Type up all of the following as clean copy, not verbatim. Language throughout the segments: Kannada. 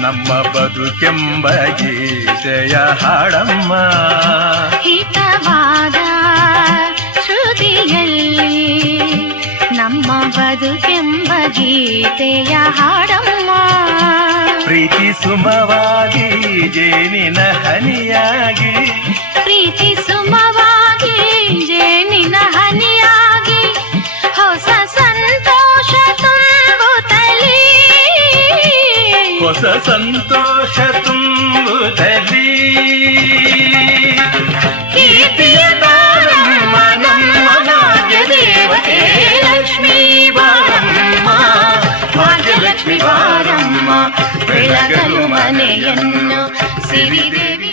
ನಮ್ಮ ಬದುಕೆಂಬ ಗೀತೆಯ ಹಾಡಮ್ಮ. ಹಿತವಾದ ಶ್ರುತಿಯಲ್ಲಿ ನಮ್ಮ ಬದುಕೆಂಬ ಗೀತೆಯ ಹಾಡಮ್ಮ. ಪ್ರೀತಿ ಸುಮವಾಗಿ ಜೇನಿನ ಹನಿಯಾಗಿ, ಪ್ರೀತಿ ಸುಮವಾಗಿ ಜೇನಿನ ಹನಿಯಾಗಿ ಹೊಸ ಸಂತೋಷ ತುಂಬುತ್ತಲೀ, ಹೊಸ ಸಂತೋಷ ತುಂಬುತ್ತಲೀ. ಕೀರ್ತಿಯ ತಾರಮ್ಮ ನಮ್ಮ ಭಾಗ್ಯ ದೇವತೆ ಲಕ್ಷ್ಮೀ ಬಾರಮ್ಮ, ಭಾಗ್ಯಲಕ್ಷ್ಮೀ ಬಾರಮ್ಮ, ಬೆಳಗಲು ಮನೆಯನ್ನು ಸಿರಿದೇವಿ.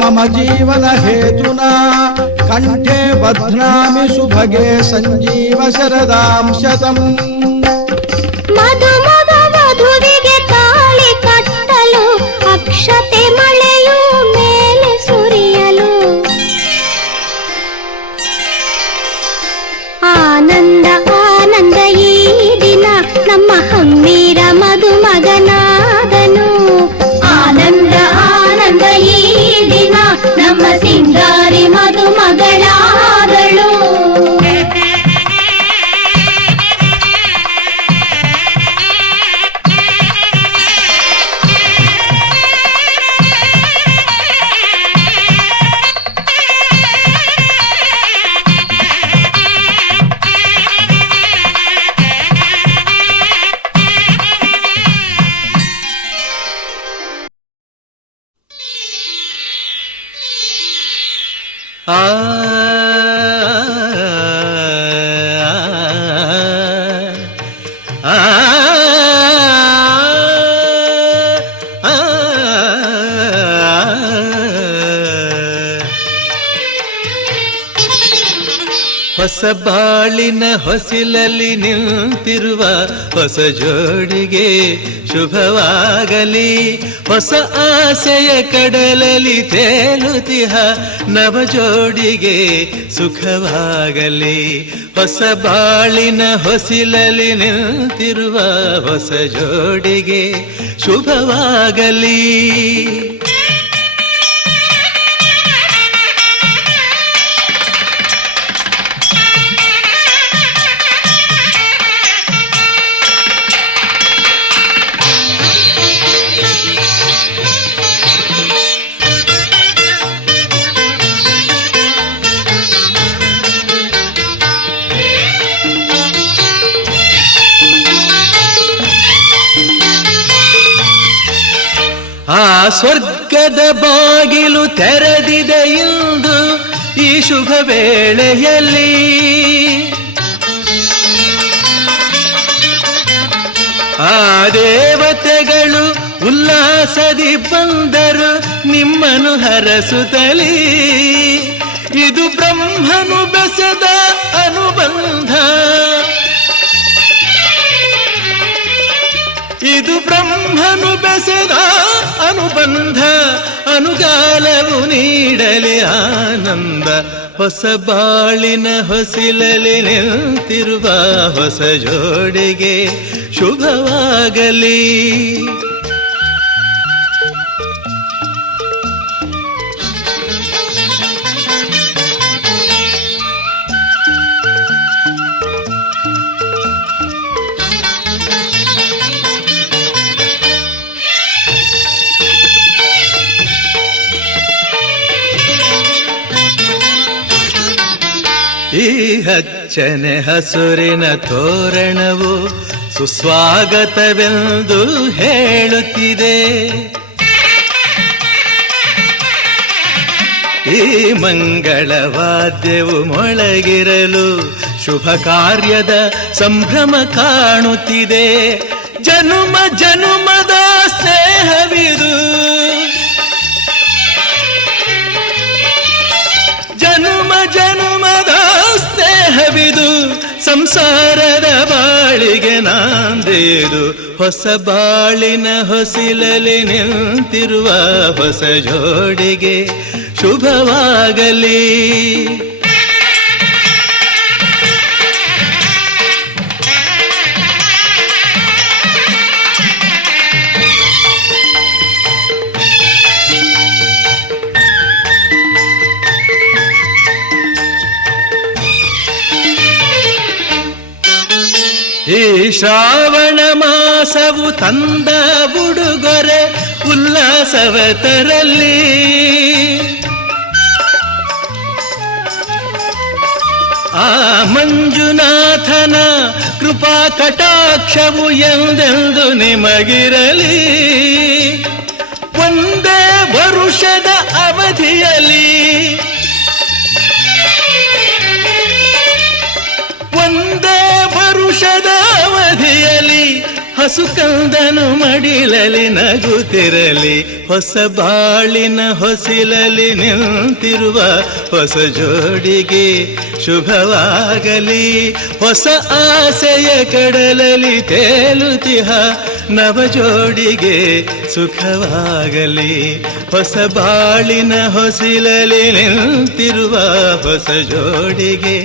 मम जीवन हेतुना कंठे बध्नामि सुभगे संजीव शरदां शतम् मधुमग वधुविगे ताಳಿ ಕಟ್ಟಲು ಅಕ್ಷತೆ ಮಳೆಯು ಮೇಲೆ ಸುರಿಯಲು ಆ ಹೊಸ ಬಾಳಿನ ಹೊಸಿಲಲ್ಲಿ ನಿಂತಿರುವ ಹೊಸ ಜೋಡಿಗೆ ಶುಭವಾಗಲಿ. ಹೊಸ ಆಸೆಯ ಕಡಲಲ್ಲಿ ತೇಲುತಿಹ ನವ ಜೋಡಿಗೆ ಸುಖವಾಗಲಿ. ಹೊಸ ಬಾಳಿನ ಹೊಸಿಲಲ್ಲಿ ನಿಂತಿರುವ ಹೊಸ ಜೋಡಿಗೆ ಶುಭವಾಗಲಿ. ಆ ಸ್ವರ್ಗದ ಬಾಗಿಲು ತೆರೆದಿದೆ ಇಂದು ಈ ಶುಭ ವೇಳೆಯಲ್ಲಿ. ಆ ದೇವತೆಗಳು ಉಲ್ಲಾಸದಿ ಬಂದರು ನಿಮ್ಮನ್ನು ಹರಸುತ್ತಲೀ. ಇದು ಬ್ರಹ್ಮನು ಬೆಸೆದ ಅನುಬಂಧ, ಇದು ಬ್ರಹ್ಮನು ಬೆಸೆದ ಅನುಬಂಧ. ಅನುಗಾಲವು ನೀಡಲಿ ಆನಂದ. ಹೊಸ ಬಾಳಿನ ಹೊಸಿಲಲಿ ನಿಂತಿರುವ ಹೊಸ ಜೋಡಿಗೆ ಶುಭವಾಗಲಿ. ಈ ಹಚ್ಚನೆ ಹಸುರಿನ ತೋರಣವು ಸುಸ್ವಾಗತವೆಂದು ಹೇಳುತ್ತಿದೆ. ಈ ಮಂಗಳವಾದ್ಯವು ಮೊಳಗಿರಲು ಶುಭ ಕಾರ್ಯದ ಸಂಭ್ರಮ ಕಾಣುತ್ತಿದೆ. ಜನುಮ ಜನುಮದ ಸ್ನೇಹವಿದು, ಜನುಮ ಜನುಮದ ಸ್ನೇಹವಿದು. ಸಂಸಾರದ ಬಾಳಿಗೆ ನಾಂದೇದು. ಹೊಸ ಬಾಳಿನ ಹೊಸಿಲಲಿ ನಿಂತಿರುವ ಹೊಸ ಜೋಡಿಗೆ ಶುಭವಾಗಲಿ. ಈ ಶ್ರಾವಣ ಮಾಸವು ತಂದ ಉಡುಗೊರೆ ಉಲ್ಲಾಸವ ತರಲಿ. ಆ ಮಂಜುನಾಥನ ಕೃಪಾ ಕಟಾಕ್ಷವು ಎಂದೆಂದು ನಿಮಗಿರಲಿ. ಒಂದೇ ವರುಷದ ಅವಧಿಯಲ್ಲಿ, ಒಂದೇ ವರುಷದ ಅವಧಿಯಲ್ಲಿ ಹಸು ಕಂದನು ಮಡಿಲಲಿ ನಗುತ್ತಿರಲಿ. ಹೊಸ ಬಾಳಿನ ಹೊಸಿಲಲಿ ನಿಂತಿರುವ ಹೊಸ ಜೋಡಿಗೆ ಶುಭವಾಗಲಿ. ಹೊಸ ಆಸೆಯ ಕಡಲಲಿ ತೇಲುತಿಹ ನವ ಜೋಡಿಗೆ ಸುಖವಾಗಲಿ. ಹೊಸ ಬಾಳಿನ ಹೊಸಿಲಲಿ ನಿಂತಿರುವ ಹೊಸ ಜೋಡಿಗೆ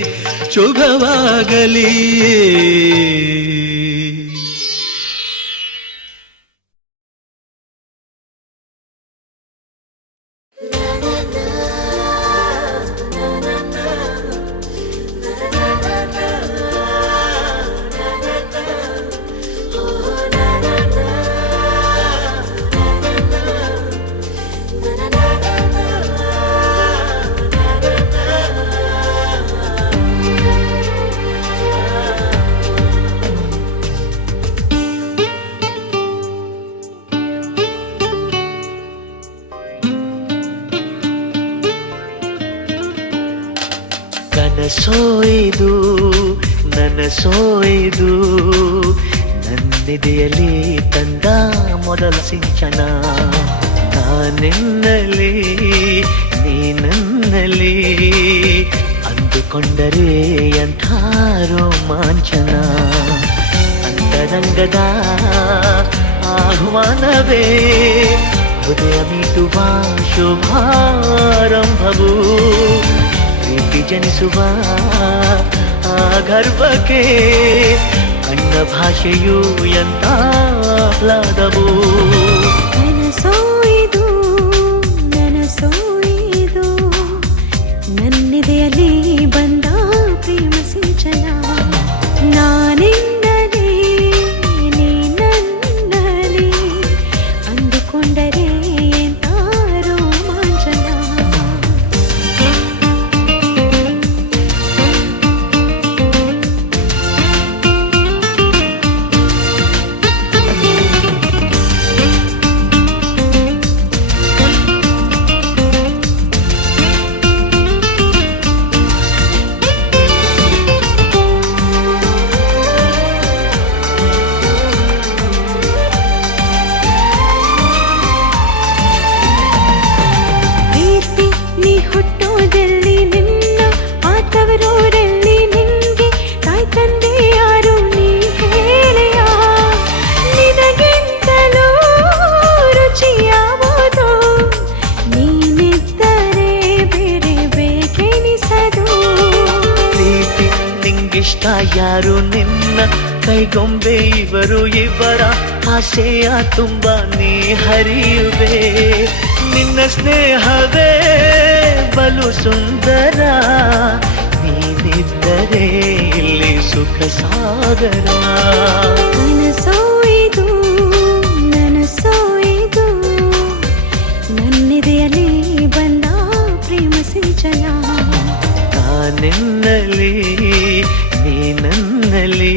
ಶುಭವಾಗಲಿ. ಕನಸೋಯ್ದು ನನಸೋಯ್ದು ನನ್ನೆದೆಯಲ್ಲಿ ತಂದ ಮೊದಲ ಸಿಂಚನ ನಾನೆನ್ನಲಿ ನೀ ನನ್ನಲ್ಲಿ ಅಂದುಕೊಂಡರೆ ಎಂಥ ರೋಮಾಂಚನ ಅಂತರಂಗದ ಆಹ್ವಾನವೇ ಹೃದಯ ಮೀಟುವ ಶುಭಾರಂಭವು ಪ್ರೀತಿ ಜನಿಸುವ ಆ ಗರ್ಭಕ್ಕೆ ಕಣ್ಣ ಭಾಷೆಯು ಎಂಥ ಆಹ್ಲಾದವು ನನಸೋಯ್ದು ನನಸೋಯ್ದು ನನ್ನೆದೆಯಲ್ಲಿ ಬಂದ ಪ್ರೇಮ ಸಿಂಚನ ನಾನೆನ್ನಲಿ ನೀ ನನ್ನಲ್ಲಿ ಅಂದುಕೊಂಡರೆ ಎಂಥ ರೋಮಾಂಚನ ಯಾರು ನಿನ್ನ ಕೈಗೊಂಬೆ ಇವರು ಇವರ ಆಸೆಯ ತುಂಬ ನೀ ಹರಿಯುವೆ ನಿನ್ನ ಸ್ನೇಹವೇ ಬಲು ಸುಂದರ ನೀನಿದ್ದರೆ ಇಲ್ಲಿ ಸುಖ ಸಾಗರ ನನಸೋಯ್ದು ನನಸೋಯ್ದು ನನ್ನೆದೆಯಲ್ಲಿ ಬಂದ ಪ್ರೇಮ ಸಿಂಚನ ನಾನೆನ್ನಲಿ ನೀ ನನ್ನಲ್ಲಿ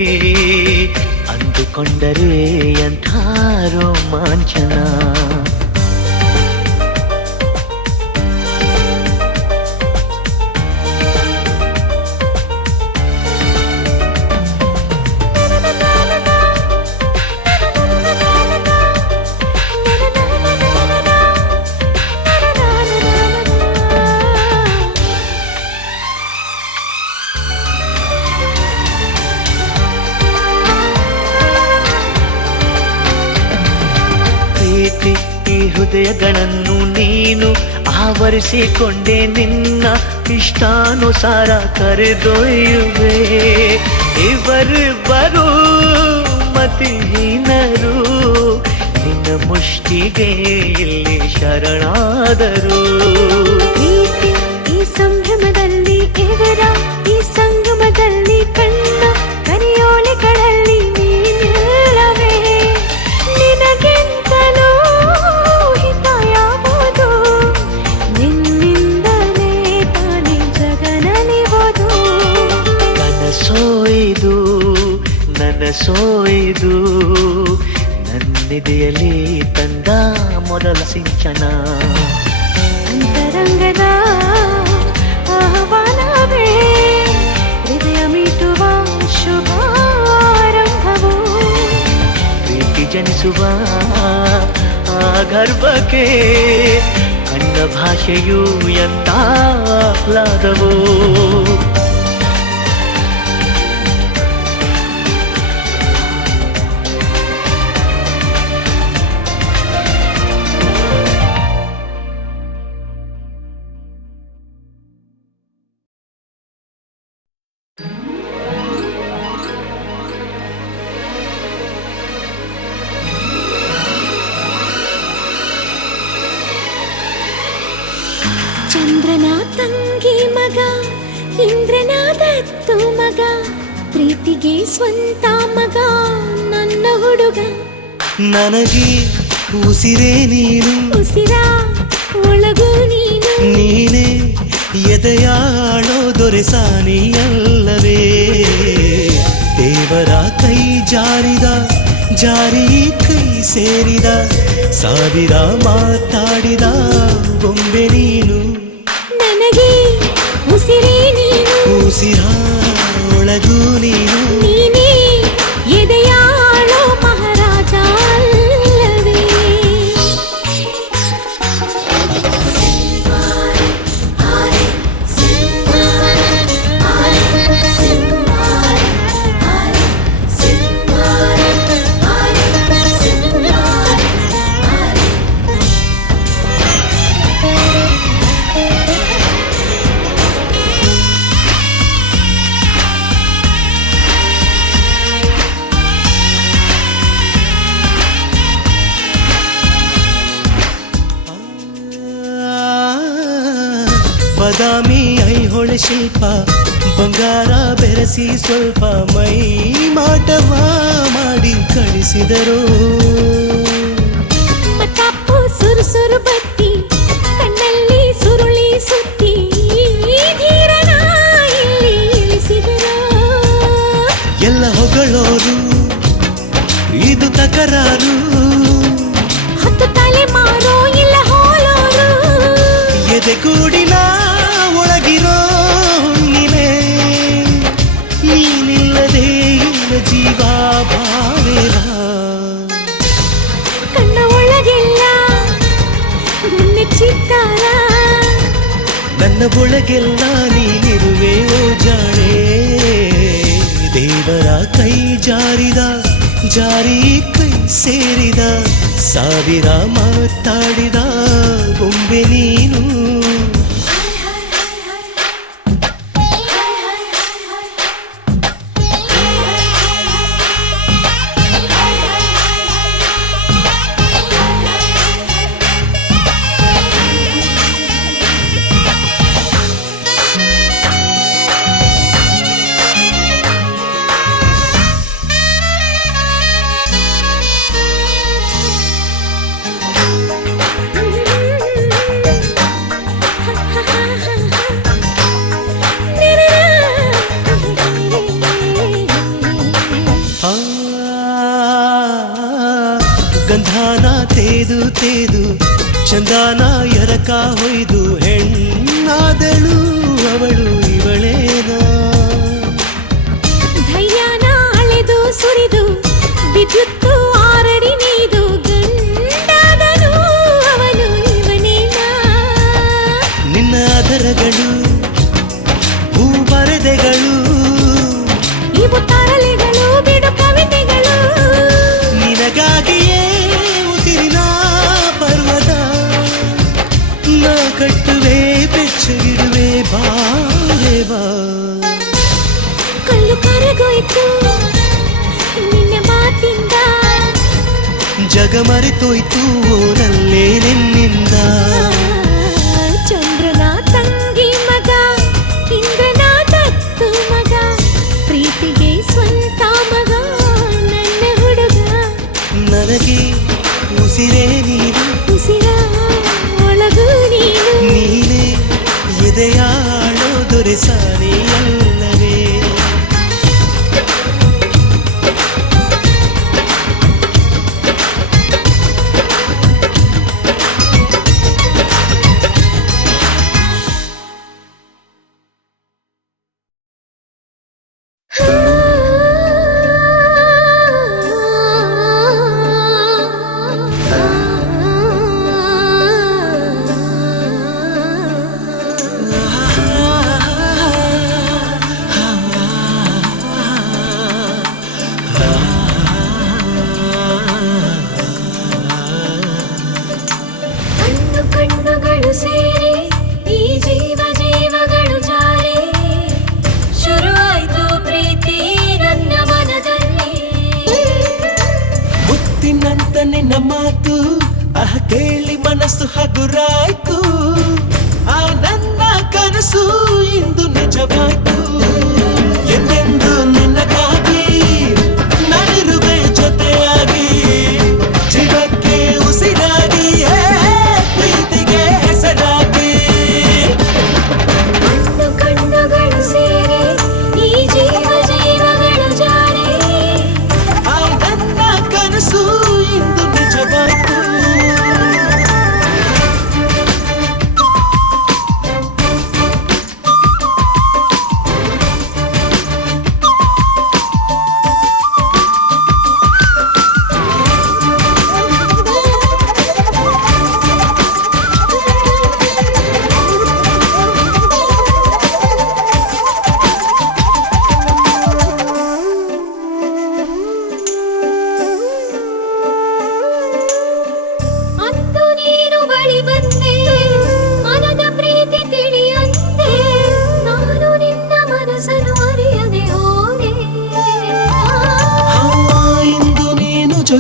ಅಂದುಕೊಂಡರೆ ಎಂಥ ರೋಮಾಂಚನ ಈ ಹೃದಯಗಳನ್ನು ನೀನು ಆವರಿಸಿಕೊಂಡೆ ನಿನ್ನ ಇಷ್ಟಾನುಸಾರ ಕರೆದೊಯ್ಯುವೆ ಇವರಿಬ್ಬರು ಮತಿಹೀನರು ನಿನ್ನ ಮುಷ್ಟಿಗೆ ಇಲ್ಲಿ ಶರಣಾದರು ಪ್ರೀತಿ ಈ ಸಂಭ್ರಮದಲ್ಲಿ ಇವರ ಈ ಸಂಗಮದಲ್ಲಿ ಕಣ್ಣ ಕರಿಯೋಲೆಗಳಲ್ಲಿ ನೀನಿಲ್ಲವೇ ನಿನಗೆಂತಲೂ ಹಿತ ಯಾವುದು ನಿನ್ನಿಂದಲೇ ತಾನೇ ಜಗನಲಿವುದು ಕನಸೋಯ್ದು ನನಸೋಯ್ದು ನನ್ನೆದೆಯಲ್ಲಿ ತಂದ ಮೊದಲ ಸಿಂಚನ ಅಂತರಂಗದ ಆಹ್ವಾನವೇ ಹೃದಯ ಮೀಟುವ ಶುಭಾರಂಭವು ಪ್ರೀತಿ ಜನಿಸುವ ಆ ಗರ್ಭಕ್ಕೆ ಕಣ್ಣ ಭಾಷೆಯು ಎಂಥ ಆಹ್ಲಾದವು ಚಂದ್ರನ ತಂಗಿ ಮಗ ಇಂದ್ರನ ದತ್ತು ಮಗ ಪ್ರೀತಿಗೆ ಸ್ವಂತ ಮಗ ನನ್ನ ಹುಡುಗ ನನಗೆ ಉಸಿರೇ ನೀನು ಉಸಿರ ಒಳಗೂ ನೀನು ನೀನೇ ಎದೆಯಾಳೋ ದೊರೆಸಾನಿಯಲ್ಲವೇ ದೇವರ ಕೈ ಜಾರಿದ ಜಾರಿ ಕೈ ಸೇರಿದ ಸಾವಿರ ಮಾತಾಡಿದ ಗೊಂಬೆ ನೀನು ನನಗೆ ಉಸಿರೇ ನೀನು ಉಸಿರ ಒಳಗೂ ನೀನು ನೀನೇ ಎದೆಯಾಳೋ ಮಹಾರಾಜ ಅಲ್ಲವೇ ಬಾದಾಮಿ ಐಹೊಳೆ ಶಿಲ್ಪ ಬಂಗಾರ ಬೆರೆಸಿ ಸ್ವಲ್ಪ ಮೈ ಮಾಟವ ಮಾಡಿ ಕಳಿಸಿದರು ಮತ್ತಾಪು ಸುರು ಬತ್ತಿ ಕಣ್ಣಲ್ಲಿ ಸುರುಳಿ ಸುತ್ತಿ ಧೀರನ ಇಲ್ಲಿ ಇಳಿಸಿದರು ಎಲ್ಲ ಹೊಗಳೋರು ಇದು ತಕರಾರು ಹತ್ತು ತಲೆಮಾರೋ ಇಲ್ಲ ಹೋಲೋರು ಎದೆಗೂಡಿನ ಒಳಗಿರೋ ಹುಣ್ಣಿಮೆ ನೀನಿಲ್ಲದೆ ಇಲ್ಲ ಜೀವ ಭಾವೇವ ಕಣ್ಣ ಒಳಗೆಲ್ಲ ಗುಣ್ಣೆ ಚಿತ್ತಾರ ನನ್ನ ಒಳಗೆಲ್ಲ ನೀನಿರುವೆ ಓ ಜಾಣೆ ದೇವರ ಕೈ ಜಾರಿದ ಜಾರಿ ಕೈ ಸೇರಿದ ಸಾವಿರ ಮಾತಾಡಿದ ಗೊಂಬೆ ನೀನು ಗಂಧಾನ ತೇದು ತೇದು ಚಂದಾನ ಎರಕ ಹೊಯ್ದು ಹೆಣ್ಣಾದಳು ಅವಳು ಇವಳೇನ ಧೈರ್ಯನ ಅಳೆದು ಸುರಿದು ವಿದ್ಯುತ್ತು ಆರಡಿ ನೀದು ಗಂಡಾದನು ಅವನು ಇವನೇನ ನಿನ್ನ ಅದರಗಳು ಹೂ ಬರೆದೆಗಳು ಇವು ತರಲೆಗಳು ಬಿಡು ಕವಿತೆಗಳು ನಿನಗಾಗಿಯೇ ಉಸಿರಿನ ಪರ್ವತ ನಾ ಕಟ್ಟುವೆ ಬೆಚ್ಚಗಿಡುವೆ ಬಾರೆ ಬಾ ಕಲ್ಲು ಕರಗೋಯ್ತು ನಿನ್ನ ಮಾತಿಂದ ಜಗ ಮರೆತೋಯ್ತು ಓನಲ್ಲೇ ನಿನ್ನಿಂದ ಚಂದ್ರನ ತಂಗಿ ಮಗ ಇಂದ್ರನ ದತ್ತು ಮಗ ಪ್ರೀತಿಗೆ ಸ್ವಂತ ಮಗ ನನ್ನ ಹುಡುಗ ನನಗೆ ಉಸಿರೇ ನೀನು ಉಸಿರ ಒಳಗೂ ನೀನು ನೀನೇ ಎದೆಯಾಳೋ ದೊರೆಸಾರಿ ಅಲ್ಲವೇ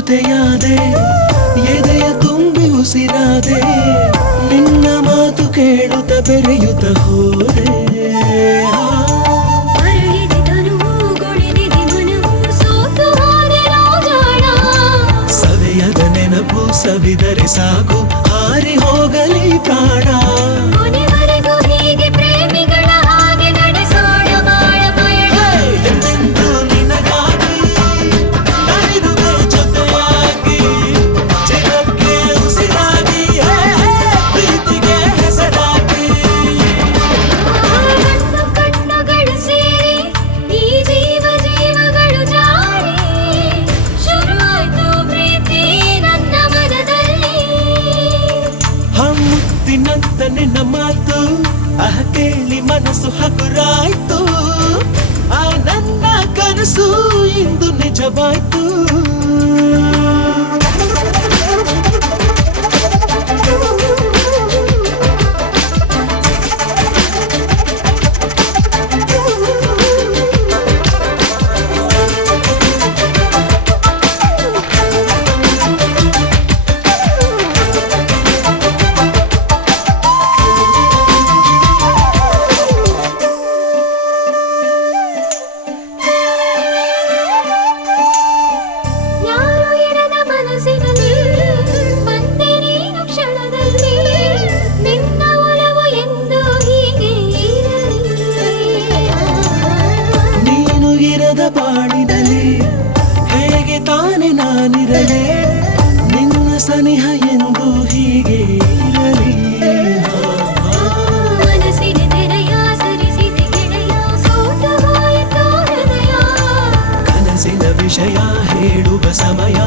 ಜೊತೆಯಾದೆ ಎದೆಯ ತುಂಬಿ ಉಸಿರಾದೆ ನಿನ್ನ ಮಾತು ಕೇಳುತ್ತ ಬೆರೆಯುತ್ತ ಹೋದೆ ಅರಳಿದೆ ತನುವು ಗೊಳಿದಿದೆ ಮನವು ಸೋತು ಹೋದೆ ರಾಜಾಳ ಸವೆಯದ ನೆನಪು ಸವಿದರೆ ಸಾಕು ಹಾರಿ ಹೋಗಲಿ ಪ್ರಾಣ ಕೊನೆವರೆಗೂ ಹೀಗೆ ಪ್ರೇಮಿಗಳ ಹಾಗೆ ನಡೆಸೋಣ ಬಾಳ ಪಯಣ ಎಂದೆಂದೂ ನಿನಗಾಗಿ ನಾನಿರುವೆ ಜೊತೆಯಾಗಿ ಜಗಕ್ಕೆ ಉಸಿರಾಗಿ ಪ್ರೀತಿಗೆ ಹೆಸರಾಗಿ ಕಣ್ಣುಗಳು ಸೇರಿ ಈ ಜೀವಗಳು ಜಾರಿ ಶುರುವಾಯ್ತು ಪ್ರೀತಿ ನನ್ನ ಮನದಲ್ಲಿ ಮುತ್ತಿನಂತ ನಿನ್ನ ಮಾತು ಕೇಳಿ ಮನಸ್ಸು ಹಗುರಾಯ್ತು ಆ ನನ್ನ ಕನಸು ಇಂದು ನಿಜವಾಯ್ತು ಯಾರು ಇರದ ಮನಸ್ಸಿನಲ್ಲಿ ಬಂದೆ ನೀನು ಕ್ಷಣದಲ್ಲಿ ನಿನ್ನ ಒಲವು ಎಂದು ಹೀಗೆ ನೀನು ಇರದ ಬಾಳಿನಲ್ಲಿ ಹೇಗೆ ತಾನೆ ನಾನಿರಲಿ ನಿನ್ನ ಸನಿಹ ಎಂದು ಹೀಗೆ ಇರಲಿ ಮನಸ್ಸಿನ ತೆರೆಯ ಸರಿಸಿದೆ ಗೆಳೆಯ ಸೋತು ಹೋಯಿತು ಹೃದಯ ಕನಸಿನ ವಿಷಯ ಹೇಳುವ ಸಮಯ